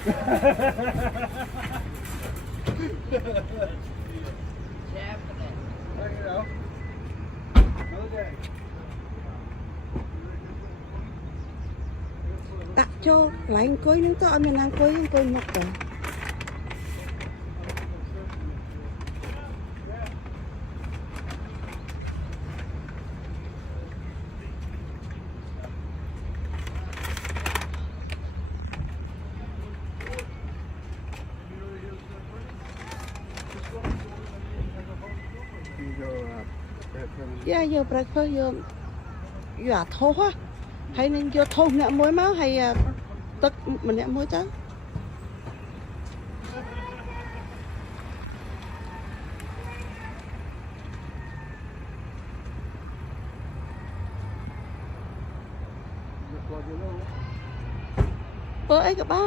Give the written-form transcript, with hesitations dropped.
Đặt cho lại coi những cái anh đang coi một cái vô breakfast vô thô á hay nên vô thô nè muối máu hay tức mình nè muối chứ bữa ấy các bạn